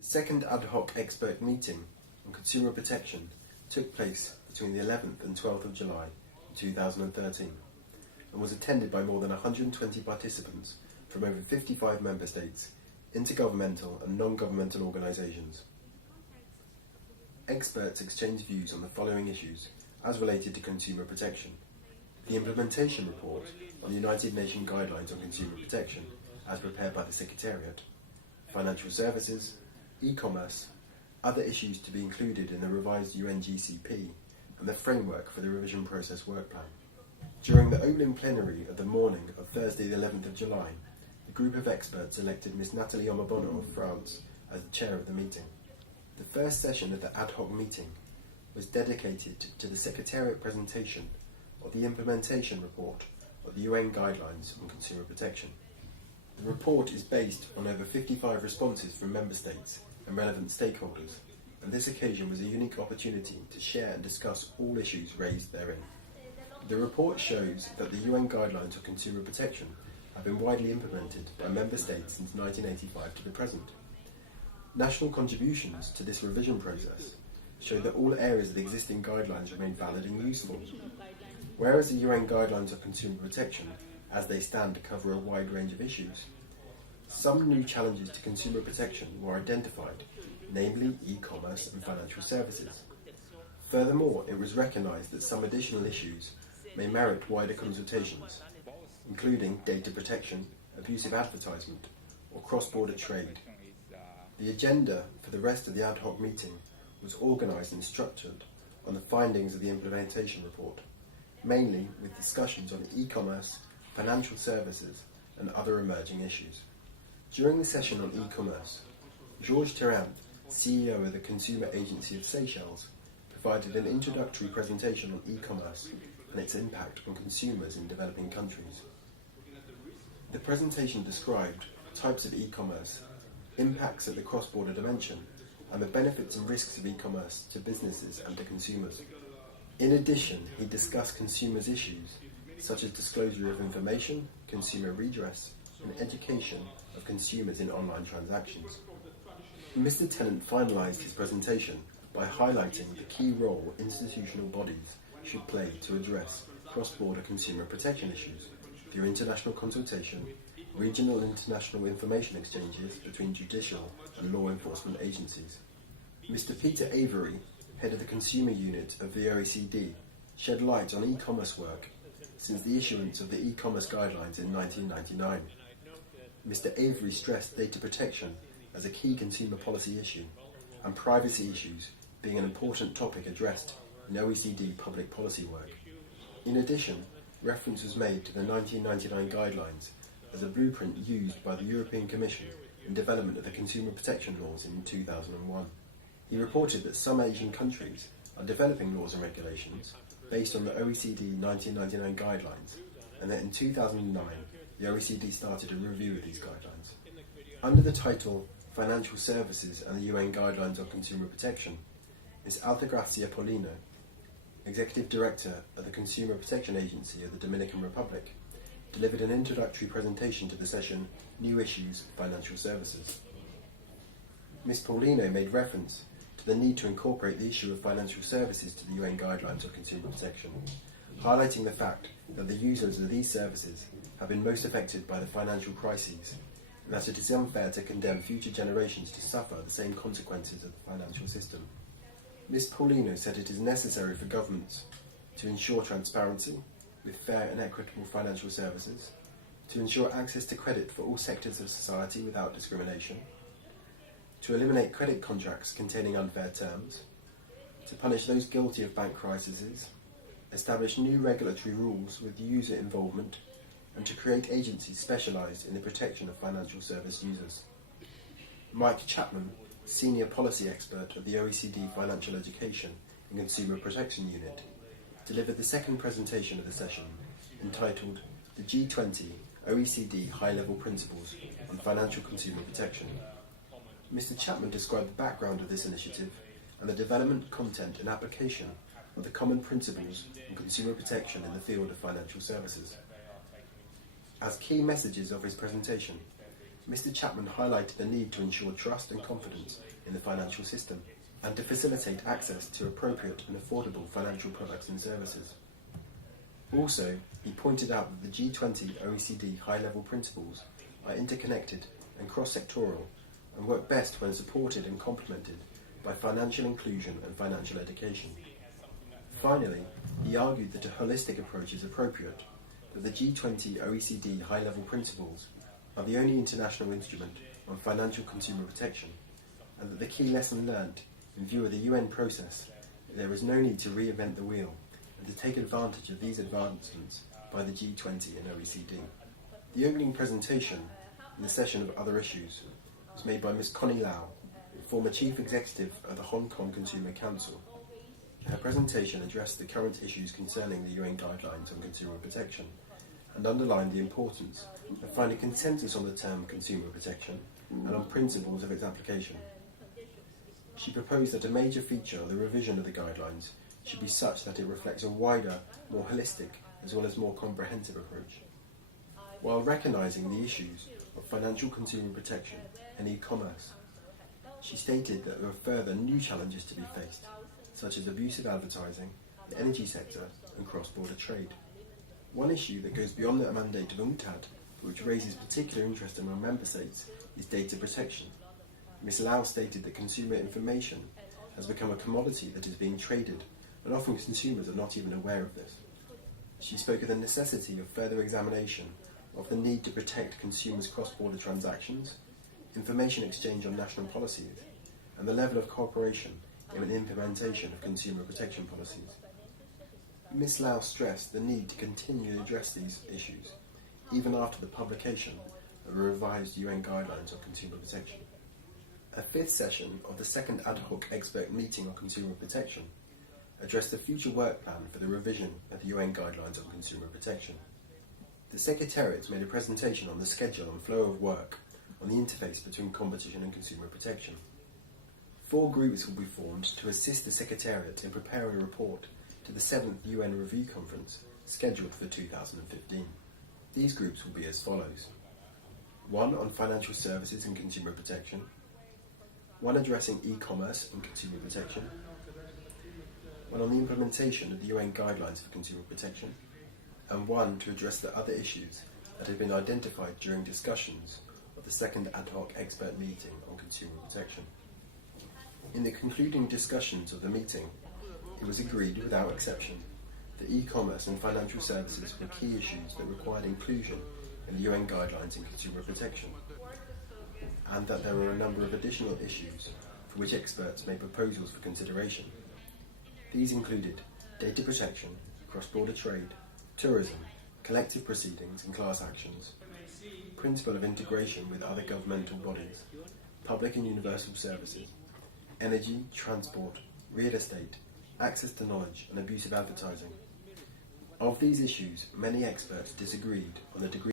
The second ad hoc expert meeting on consumer protection took place between the 11th and 12th of July 2013 and was attended by more than 120 participants from over 55 member states, intergovernmental and non-governmental organisations. Experts exchanged views on the following issues as related to consumer protection: the implementation report on the United Nations Guidelines on Consumer Protection as prepared by the Secretariat, financial services, e-commerce, other issues to be included in the revised UNGCP, and the framework for the revision process work plan. During the opening plenary of the morning of Thursday the 11th of July, the group of experts elected Ms. Nathalie Omabono of France as the chair of the meeting. The first session of the ad hoc meeting was dedicated to the Secretariat presentation of the implementation report of the UN Guidelines on Consumer Protection. The report is based on over 55 responses from member states and relevant stakeholders, and this occasion was a unique opportunity to share and discuss all issues raised therein. The report shows that the UN Guidelines on Consumer Protection have been widely implemented by member states since 1985 to the present. National contributions to this revision process show that all areas of the existing guidelines remain valid and useful. Whereas the UN Guidelines on Consumer Protection, as they stand, cover a wide range of issues, some new challenges to consumer protection were identified, namely e-commerce and financial services. Furthermore, it was recognised that some additional issues may merit wider consultations, including data protection, abusive advertisement, or cross-border trade. The agenda for the rest of the ad hoc meeting was organised and structured on the findings of the implementation report, mainly with discussions on e-commerce, financial services, and other emerging issues. During the session on e-commerce, Georges Tarrant, CEO of the Consumer Agency of Seychelles, provided an introductory presentation on e-commerce and its impact on consumers in developing countries. The presentation described types of e-commerce, impacts at the cross-border dimension, and the benefits and risks of e-commerce to businesses and to consumers. In addition, he discussed consumers' issues such as disclosure of information, consumer redress, and education of consumers in online transactions. Mr. Tennant finalised his presentation by highlighting the key role institutional bodies should play to address cross-border consumer protection issues through international consultation, regional and international information exchanges between judicial and law enforcement agencies. Mr. Peter Avery, head of the Consumer Unit of the OECD, shed light on e-commerce work since the issuance of the e-commerce guidelines in 1999. Mr. Avery stressed data protection as a key consumer policy issue, and privacy issues being an important topic addressed in OECD public policy work. In addition, reference was made to the 1999 guidelines as a blueprint used by the European Commission in development of the consumer protection laws in 2001. He reported that some Asian countries are developing laws and regulations based on the OECD 1999 guidelines, and that in 2009 the OECD started a review of these guidelines. Under the title Financial Services and the UN Guidelines on Consumer Protection, Ms. Altagracia Paulino, Executive Director of the Consumer Protection Agency of the Dominican Republic, delivered an introductory presentation to the session New Issues, Financial Services. Ms. Paulino made reference to the need to incorporate the issue of financial services to the UN Guidelines on Consumer Protection, highlighting the fact that the users of these services have been most affected by the financial crises, and that it is unfair to condemn future generations to suffer the same consequences of the financial system. Ms. Paulino said it is necessary for governments to ensure transparency with fair and equitable financial services, to ensure access to credit for all sectors of society without discrimination, to eliminate credit contracts containing unfair terms, to punish those guilty of bank crises, establish new regulatory rules with user involvement, and to create agencies specialised in the protection of financial service users. Mike Chapman, Senior Policy Expert of the OECD Financial Education and Consumer Protection Unit, delivered the second presentation of the session, entitled The G20 OECD High-Level Principles on Financial Consumer Protection. Mr. Chapman described the background of this initiative and the development, content and application of the common principles on consumer protection in the field of financial services. As key messages of his presentation, Mr. Chapman highlighted the need to ensure trust and confidence in the financial system and to facilitate access to appropriate and affordable financial products and services. Also, he pointed out that the G20 OECD high-level principles are interconnected and cross-sectoral and work best when supported and complemented by financial inclusion and financial education. Finally, he argued that a holistic approach is appropriate, that the G20 OECD high-level principles are the only international instrument on financial consumer protection, and that the key lesson learned in view of the UN process that there is no need to reinvent the wheel and to take advantage of these advancements by the G20 and OECD. The opening presentation in the session of other issues was made by Ms. Connie Lau, former Chief Executive of the Hong Kong Consumer Council. Her presentation addressed the current issues concerning the UN guidelines on consumer protection and underlined the importance of finding consensus on the term consumer protection and on principles of its application. She proposed that a major feature of the revision of the guidelines should be such that it reflects a wider, more holistic, as well as more comprehensive approach. While recognising the issues of financial consumer protection and e-commerce, she stated that there were further new challenges to be faced, such as abusive advertising, the energy sector, and cross-border trade. One issue that goes beyond the mandate of UNCTAD, which raises particular interest among member states, is data protection. Ms. Lau stated that consumer information has become a commodity that is being traded, and often consumers are not even aware of this. She spoke of the necessity of further examination of the need to protect consumers' cross-border transactions, information exchange on national policies, and the level of cooperation in the implementation of consumer protection policies. Ms. Lau stressed the need to continue to address these issues, even after the publication of a revised UN guidelines on consumer protection. A fifth session of the second ad hoc expert meeting on consumer protection addressed the future work plan for the revision of the UN guidelines on consumer protection. The Secretariat made a presentation on the schedule and flow of work on the interface between competition and consumer protection. 4 groups will be formed to assist the Secretariat in preparing a report to the 7th UN Review Conference scheduled for 2015. These groups will be as follows: 1 on financial services and consumer protection, 1 addressing e-commerce and consumer protection, 1 on the implementation of the UN guidelines for consumer protection, and 1 to address the other issues that have been identified during discussions of the second ad hoc expert meeting on consumer protection. In the concluding discussions of the meeting, it was agreed without exception that e-commerce and financial services were key issues that required inclusion in the UN guidelines in consumer protection, and that there were a number of additional issues for which experts made proposals for consideration. These included data protection, cross-border trade, tourism, collective proceedings and class actions, principle of integration with other governmental bodies, public and universal services, energy, transport, real estate, access to knowledge and abusive advertising. Of these issues, many experts disagreed on the degree